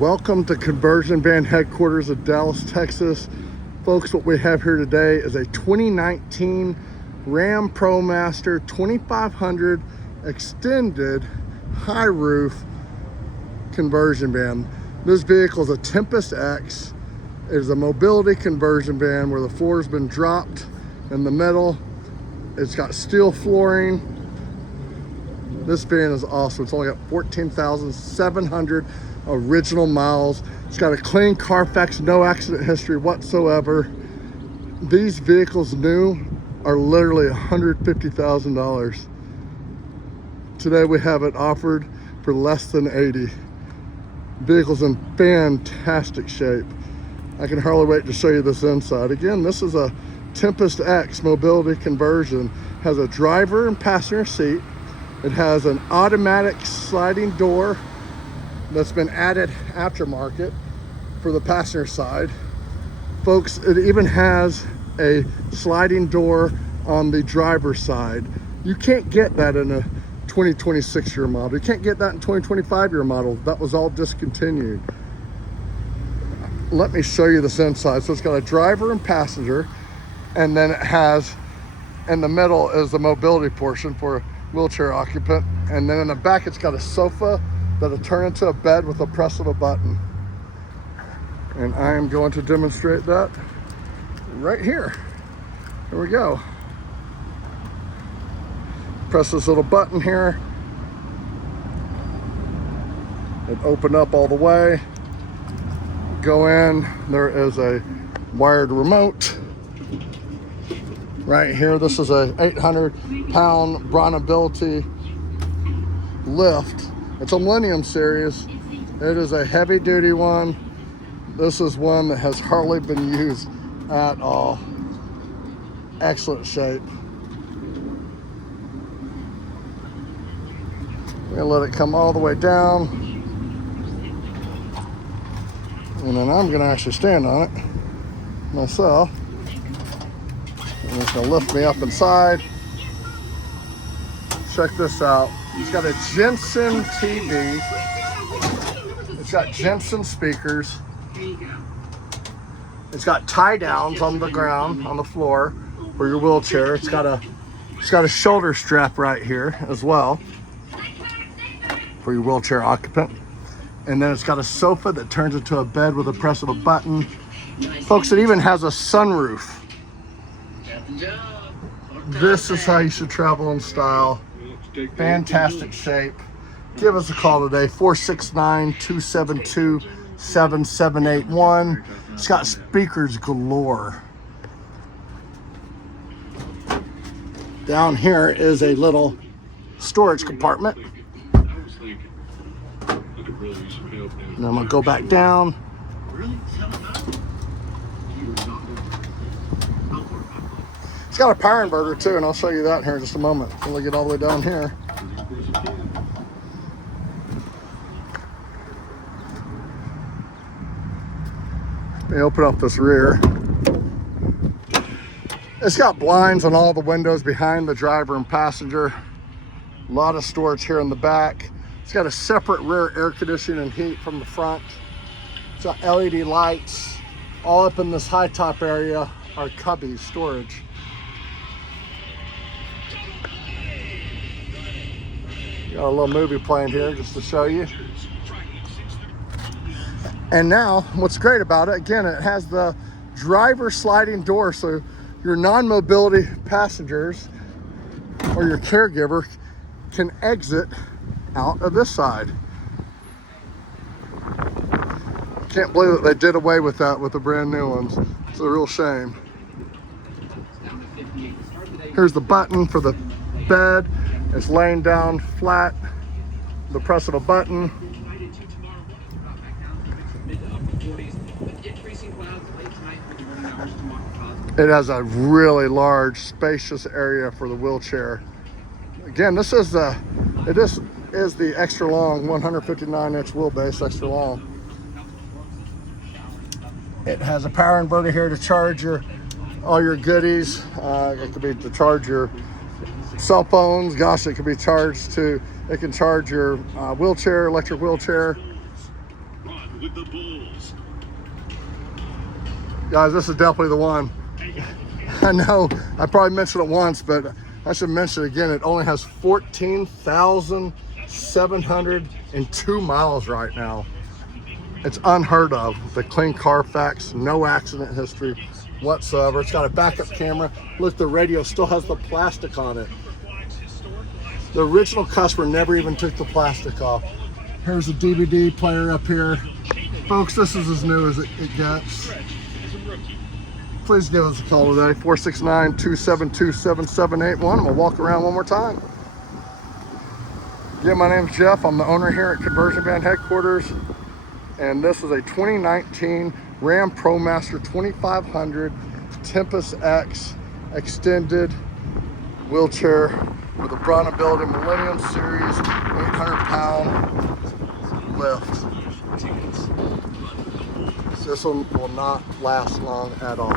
Welcome to Conversion Van headquarters of Dallas, Texas. Folks, what we have here today is a 2019 Ram Promaster 2500 extended high roof conversion van. This vehicle is a Tempest X. It is a mobility conversion van where the floor has been dropped in the middle. It's got steel flooring. This van is awesome. It's only got 14,700 original miles. It's got a clean Carfax, no accident history whatsoever. These vehicles new are literally $150,000. Today we have it offered for less than 80. Vehicle's in fantastic shape. I can hardly wait to show you this inside. Again, this is a Tempest X mobility conversion. Has a driver and passenger seat. It has an automatic sliding door that's been added aftermarket for the passenger side. Folks, it even has a sliding door on the driver's side. You can't get that in a 2026 year model. You can't get that in 2025 year model. That was all discontinued. Let me show you this inside. So it's got a driver and passenger, and then it has, in the middle is the mobility portion for a wheelchair occupant, and then in the back it's got a sofa that'll turn into a bed with a press of a button. And I am going to demonstrate that right here. Here we go. Press this little button here. It opened up all the way. Go in, there is a wired remote. Right here, this is a 800-pound Bronability lift. It's a Millennium Series. It is a heavy-duty one. This is one that has hardly been used at all. Excellent shape. I'm gonna let it come all the way down. And then I'm gonna actually stand on it myself. And it's gonna lift me up inside. Check this out. It's got a Jensen TV. It's got Jensen speakers. It's got tie downs on the ground, on the floor for your wheelchair. It's got a shoulder strap right here as well for your wheelchair occupant. And then it's got a sofa that turns into a bed with a press of a button. Folks, it even has a sunroof. This is how you should travel in style. Fantastic shape. Give us a call today, 469-272-7781. It's got speakers galore. Down here is a little storage compartment. And I'm gonna go back down. It's got a power inverter too, and I'll show you that here in just a moment. We'll get all the way down here. Let me open up this rear. It's got blinds on all the windows behind the driver and passenger. A lot of storage here in the back. It's got a separate rear air conditioning and heat from the front. It's got LED lights. All up in this high top area are cubbies, storage. Got a little movie playing here just to show you. And now, what's great about it, again, it has the driver sliding door, so your non-mobility passengers or your caregiver can exit out of this side. Can't believe that they did away with that with the brand new ones. It's a real shame. Here's the button for the bed. It's laying down flat. The press of a button. It has a really large, spacious area for the wheelchair. Again, this is the extra long 159-inch wheelbase, extra long. It has a power inverter here to charge all your goodies. It could be to charge your cell phones. Gosh, it can be charged to. It can charge your wheelchair, electric wheelchair. with the Bulls. Guys, this is definitely the one. I know I probably mentioned it once, but I should mention it again. It only has 14,702 miles right now. It's unheard of. The clean Carfax, no accident history whatsoever. It's got a backup camera. Look, the radio still has the plastic on it. The original customer never even took the plastic off. Here's a DVD player up here. Folks, this is as new as it gets. Please give us a call today, 469-272-7781. I'm gonna walk around one more time. Yeah, my name's Jeff. I'm the owner here at Conversion Van Headquarters. And this is a 2019 Ram ProMaster 2500 Tempest X extended wheelchair with a Bronability Millennium Series 800-pound lift. This one will not last long at all.